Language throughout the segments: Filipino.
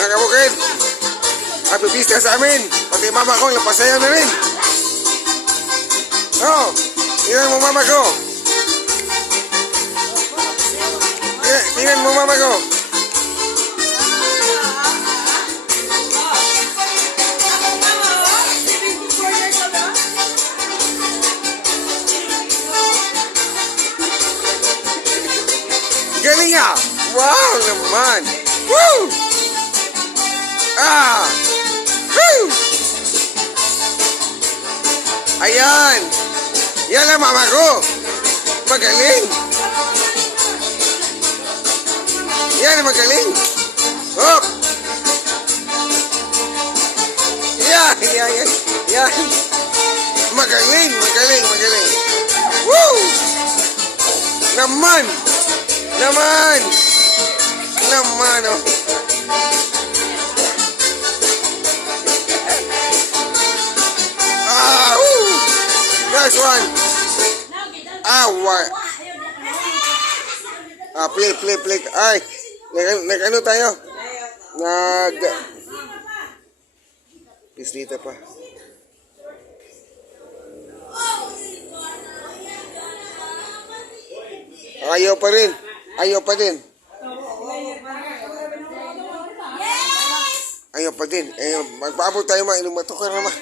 Mga kabukid, happy pista sa amin. Pati mama ko, napasayaw na rin. Oh, tingnan mo mama ko. Tingnan mo mama ko. Galing ah! Wow naman! Woo! Ah! Woo! Ayan! Yan ang mama ko! Magaling! Yan ang magaling! Hop! Yan! Yan! Yan! Yan! Magaling! Magaling! Magaling! Woo! Naman! Naman! Naman, oh. Ah, woo! Next one. Ah, what? Ah, play. Ay, nag-ano tayo? Pislita pa. Ayaw pa rin. Ayaw pa din. Ayaw pa din. Magpaabot tayo ma. Ilang matukar naman.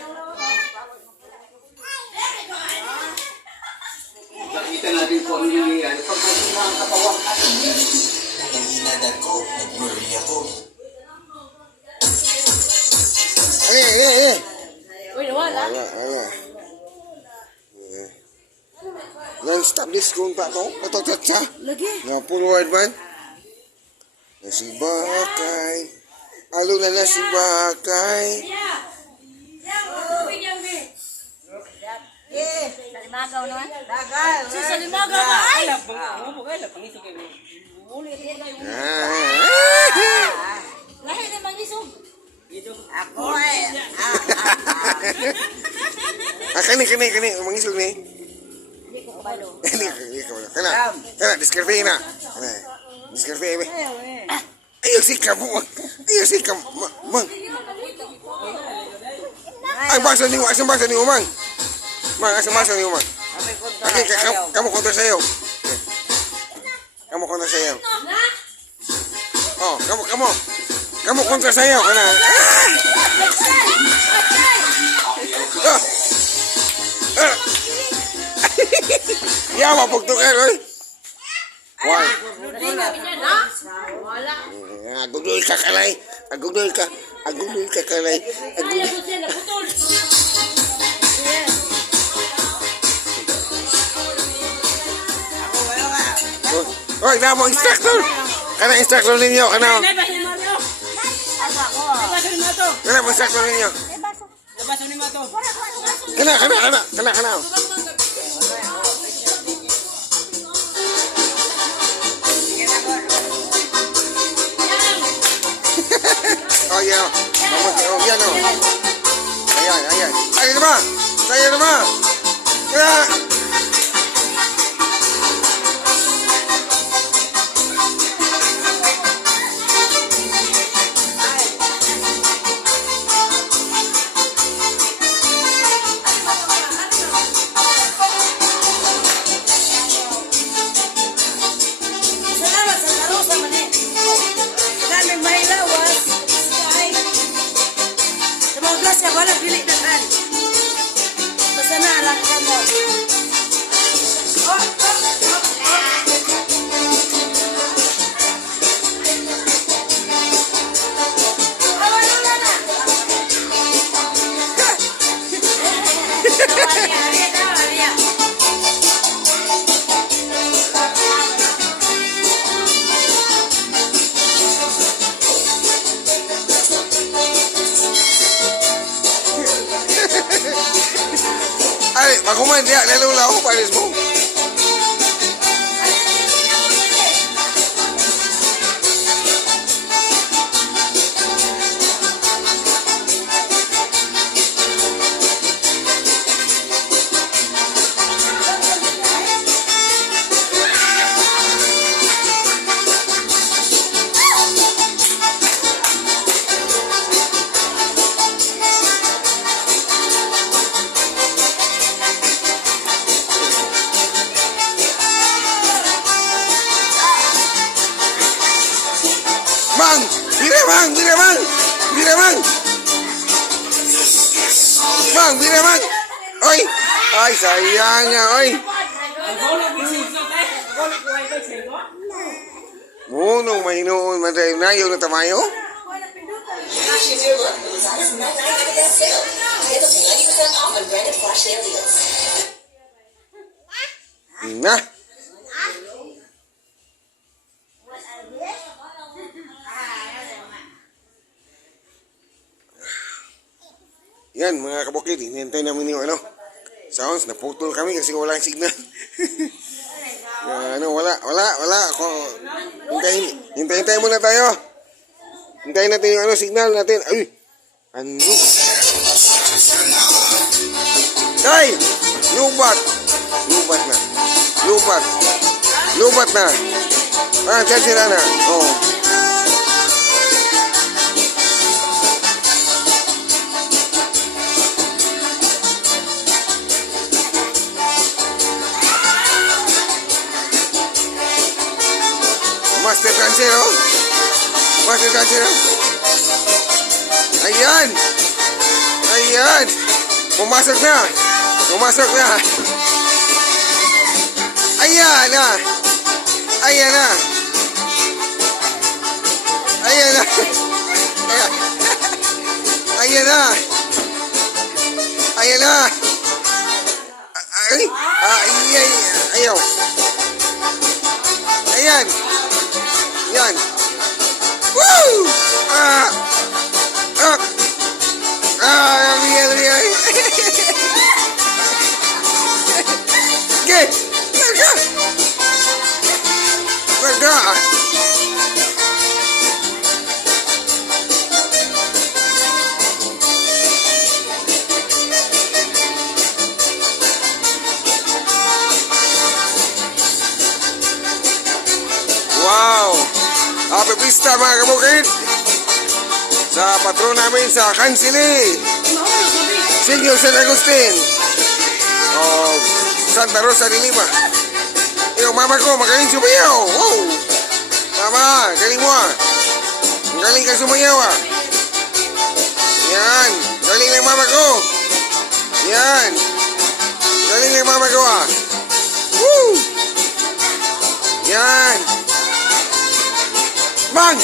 Nakita natin kung ano yung nangyayari. Pag mga kapawang Nanginadad ko, nag-worry ako. Uy, nawala. Wala. Yan, stop this kung pa ako. Natotot siya. Lagi. Nga, forward man. Nasibakay. Alo na nasibakay. Salimagaw naman. Salimagaw ba? Ay! Lahi na mangisog. Ako eh. Kani. Mangisog ni. Hindi ko kabalo. Kana, diskarpe na. Diskarpe, be. Ayaw si ka, mang. Ay, basa ni mo, mang. Mang, asang basa ni mo, mang. Okay, kamu kontra sa'yo. Kamu kontra sa'yo. Oh, kamu kontra sa'yo. Kana. Yawa, pagtukar, oy. Why? Agudol ka kalay. Agudol ka kalay. Oy, na mo instructor. Kana instructor ninyo, kana. Kana mo instructor ninyo. Kana. Oh, yeah. Oh, yan, oh. Ayan. Tayo naman. Kaya. Salamat sa laro sa mani. Daming mahilawas. Sa mga klasya, wala pili na kan. Basta naalang ka mo. Ay, makuman dia, lalo lang ako palis mo. Mang! Bira, Mang! Bira, Mang! Bira, Mang! Mang, bira, Mang! Oy! Ay, sayang nga, oy! Munong mahinoon, maday na, yung natamayo? Flash your look. Louisiana's $9.99 sale. Get up to 90% off on branded flash sale deals. Na! Yan mga kabukid, hinihintay namin yung ano. Sounds, naputol kami kasi walang signal. Wala. Ako, hintayin muna tayo. Hintayin natin yung ano, signal natin. Ay! Ano? Ay! Lubat! Lubat na. Lubat na. Ah, dyan sila na. Oh. Master Cancelo. Master Cancelo. Ayan. Ayan. Pumasok na. Pumasok na. Ayan na. Ayan na. Ayan na. Ayan na. Ayan na. Ay. Ay. Ayaw. Ayan. Yan. Woo! Yan. Okay. Larga. Wow! Happy Pista mga kabukid! Sa patron namin sa Kansili, Senyor San Agustin o Santa Rosa de Lima. Yung mama ko magaling sumayaw. Wow! Mama, galing mo ah. Galing ka sumayaw ah. Yan. Galing ng mama ko. Yan. Galing ng mama ko ah. Woo! Yan. Mang!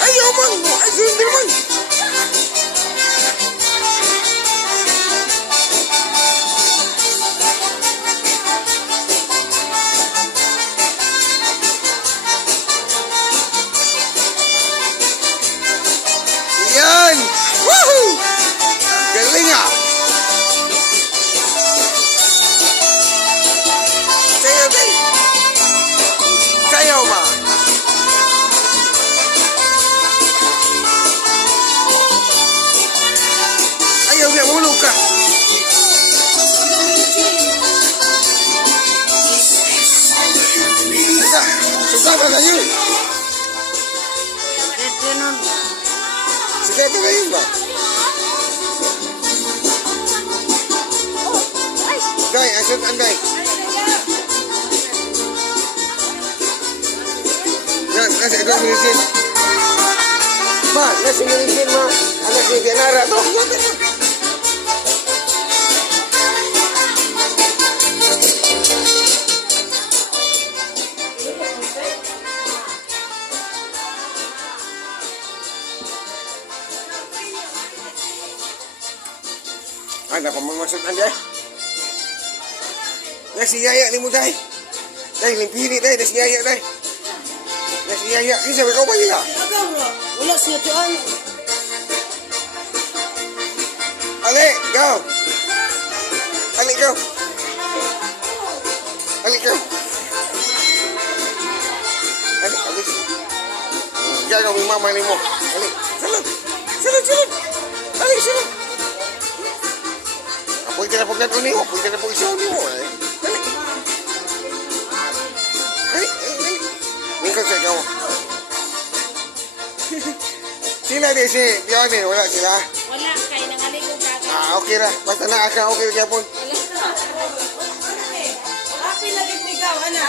Ayaw, Mang! Ay, hindi, Mang! Yan! Woohoo! Galing ah! Sayaw, day! Sayaw, ma! Ayaw niya, mulog ka! Suka ba na yun? Suka ba na yun ba? Day, asan anday? Yan, kasi ikaw militin. Ma, nasi militin ma. Anak ni Dianara to. Yan, yan. Ada pemamasuk anda. Nasi yaya ni mudai. Dai limpiri dai nasi yaya dai. Nasi yaya ni sampai kau bagi lah. Agam lo. Wala siya tuan. Alik, kau. Alik kau. Alik kau. Alik habis. Jaga mama ni mo. Alik. Salut. Salut. Alik salut. Apoy ka na pagkat ko niyo. Apoy ka na pag isaw niyo. Alik. Alik. Mingkot sa ikaw. Sila di si Dione. Wala sila. Wala, kaya nangaligong kagad. Okay ra. Basta na aka okay ra gyapon. Happy lagi migaw ana.